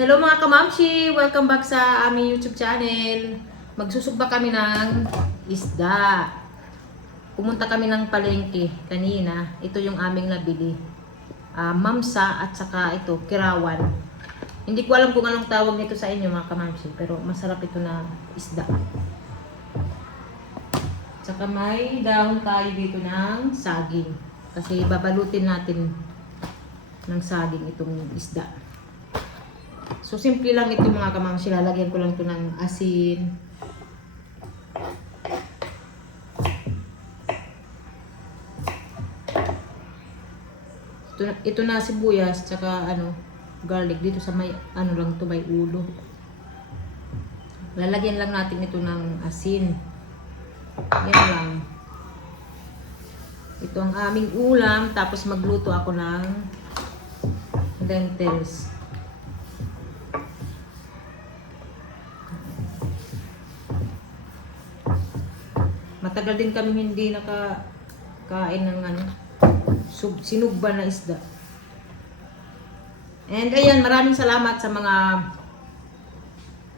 Hello mga kamamshi! Welcome back sa aming YouTube channel. Magsusugba kami ng isda. Pumunta kami ng palengke kanina. Ito yung aming nabili. Mamsa at saka ito, kirawan. Hindi ko alam kung anong tawag nito sa inyo mga kamamshi. Pero masarap ito na isda. Saka may dahon tayo dito ng saging. Kasi babalutin natin ng saging itong isda. So, simple lang ito mga kamamshi. Lalagyan ko lang ito ng asin. Ito na sibuyas, tsaka garlic. Dito sa may, lang ito, may ulo. Lalagyan lang natin ito ng asin. Yan lang. Ito ang aming ulam. Tapos magluto ako ng lentils. Matagal din kami hindi nakakain ng sinugba na isda. And ayan, maraming salamat sa mga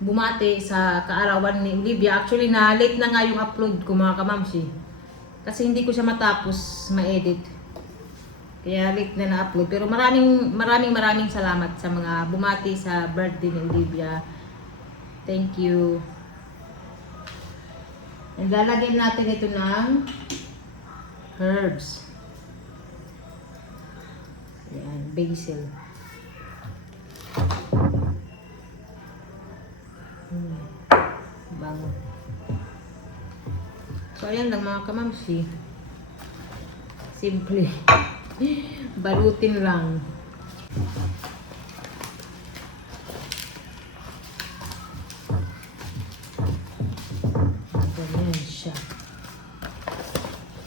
bumati sa kaarawan ni Olivia. Actually, na late na nga yung upload ko mga kamamshi. Kasi hindi ko siya matapos ma-edit. Kaya late na na-upload. Pero maraming salamat sa mga bumati sa birthday ni Olivia. Thank you. And lalagyan natin ito ng herbs. Ayan, basil. Bango. So, ayan lang mga kamamshi. Simple. Balutin lang.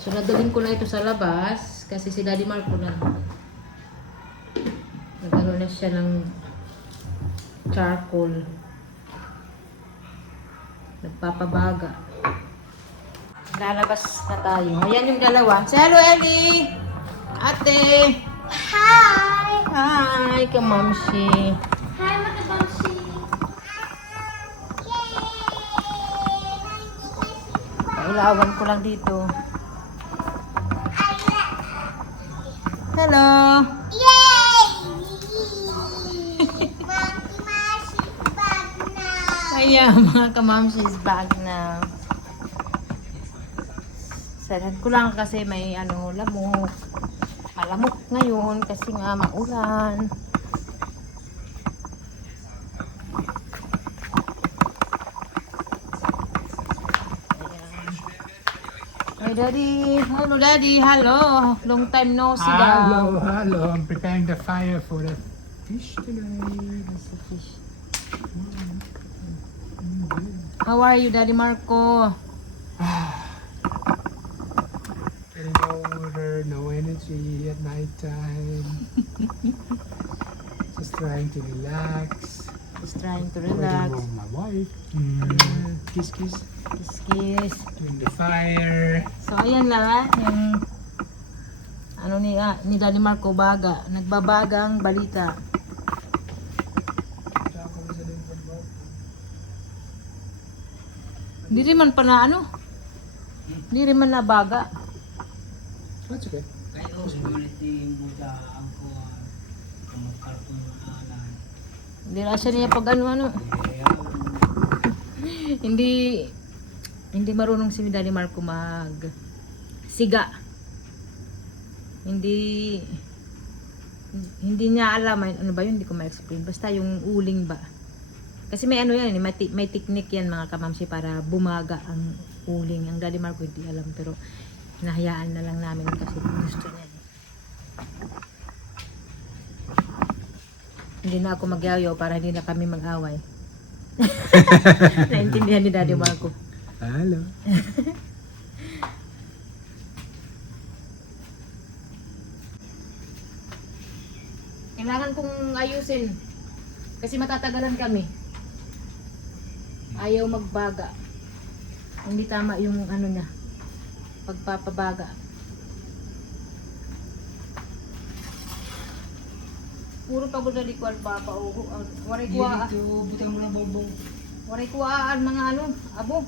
So, nadalhin ko na ito sa labas kasi si Daddy Marco na nagano na siya ng charcoal. Nagpapabaga. Lalabas na tayo. Ayan yung dalawa. Say hello, Ellie! Ate! Hi! Hi, kamamshi. Hi, mga kamamshi! Pailawan ko lang dito. Hello! Yay! Mami bag na! Ayan, mga kamamshi is back na. Sarad ko lang kasi may lamok. Malamok ngayon kasi nga maulan. Hi, Daddy. Hello, Daddy. Hello. Long time no see daw. Hello. I'm preparing the fire for the fish today. That's the fish. How are you, Daddy Marco? Getting older, no energy at night time. Just trying to relax. Just trying to Waiting relax. for my wife. Kiss, kiss. Kiss, kiss. Doing the fire. So, ayan na. Yung ni Daddy Marco baga. Nagbabagang balita. Hindi rin man pa na Hindi rin man na baga. That's okay. Hindi na siya niya pag hindi marunong si Daddy Marco mag siga. Hindi niya alam ano ba yun, hindi ko ma-explain. Basta yung uling ba. Kasi may yan, may technique yan mga kamamshi para bumaga ang uling. Ang Daddy Marco hindi alam pero hinahayaan na lang namin kasi gusto niya. Hindi na ako magyayaw para hindi na kami mag-away. Naintindihan ni Daddy Marco. Hello. Kailangan kong ayusin. Kasi matatagalan kami. Ayaw magbaga. Hindi tama yung niya. Pagpapabaga. Puro pagod na di ko papa o waray kuha. Dito, butang mo na bobo. Waray kuhaan mga ano, abo.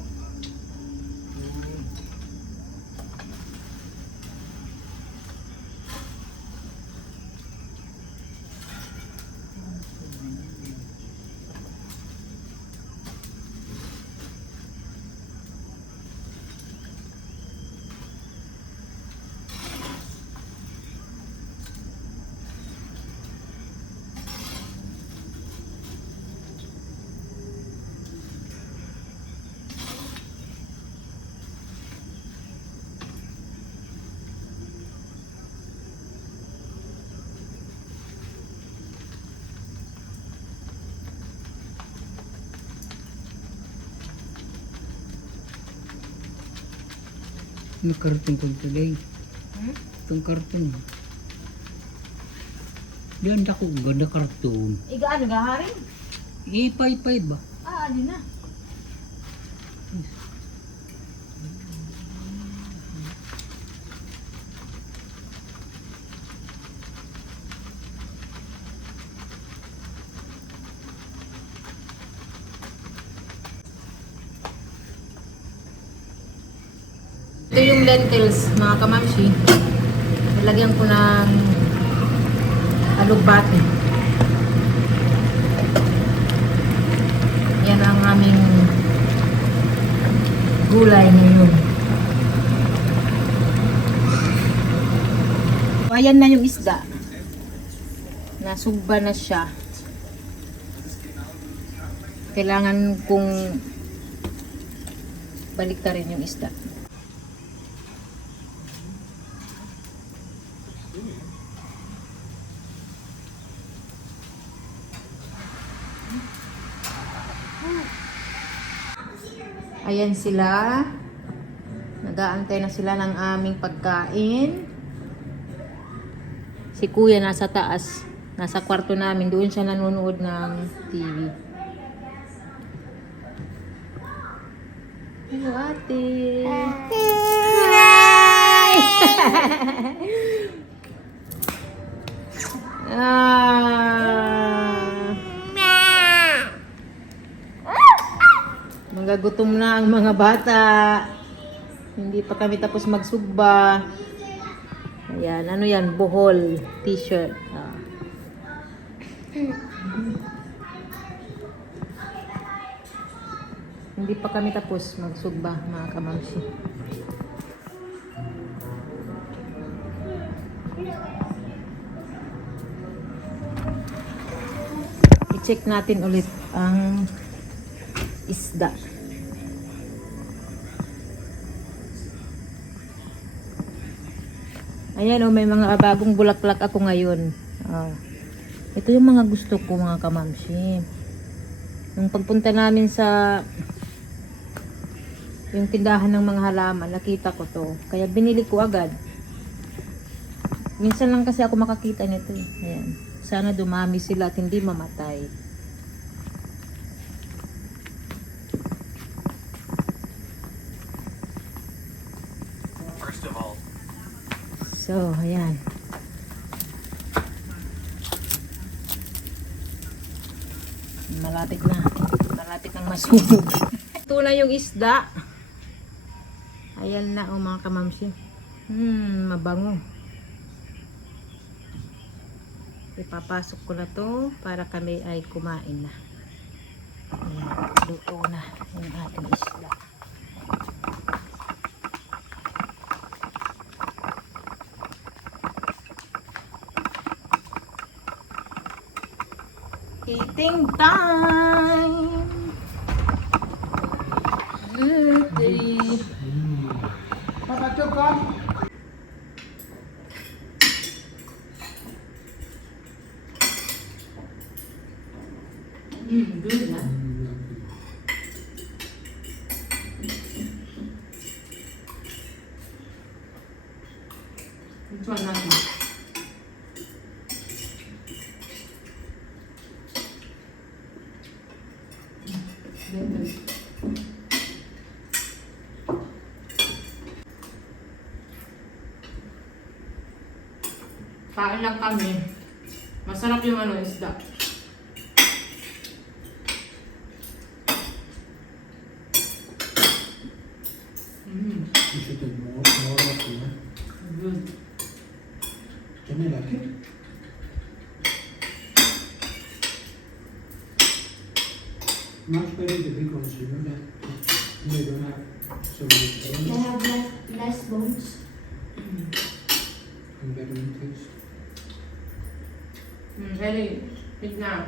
May karton ko today. Hmm? Itong karton. Diyan ako ganda karton. Igaan gaharin. Ipay-pay ba? Alin na. Ito yung lentils, mga kamamsi. Nilagyan ko ng alugbati. Yan ang aming gulay ngayon. Ayan na yung isda. Nasugba na siya. Kailangan kong balik rin yung isda. Ayan sila. Nag-aantay na sila ng aming pagkain. Si kuya nasa taas. Nasa kwarto namin. Doon siya nanonood ng TV. Hello, ate. Hi! Magagutom na ang mga bata. Hindi pa kami tapos magsugba. Ayan, ano yan? Bohol t-shirt. Hindi pa kami tapos magsugba, mga kamamsi. I-check natin ulit ang isda. Ayan o, may mga bagong bulaklak ako ngayon. Ito yung mga gusto ko, mga kamamsi. Nung pagpunta namin sa yung tindahan ng mga halaman, nakita ko to. Kaya binili ko agad. Minsan lang kasi ako makakita nito eh. Ayan. Sana dumami sila at hindi mamatay. So, ayan. Malapit na. Malapit nang masunog. Ito na yung isda. Ayan na, oh, mga kamamsi. Mabango. Ipapasok ko na to para kami ay kumain na. Ayan, luto na yung ating isda. Eating time! Papa, come. Good na. Which one natin? Kain lang kami. Masarap yung ano, isda. You should take more of it. Good. Can you like it? Much better the big ones, you know that. They don't have so many They bones have less bones. and better in taste. Very big na.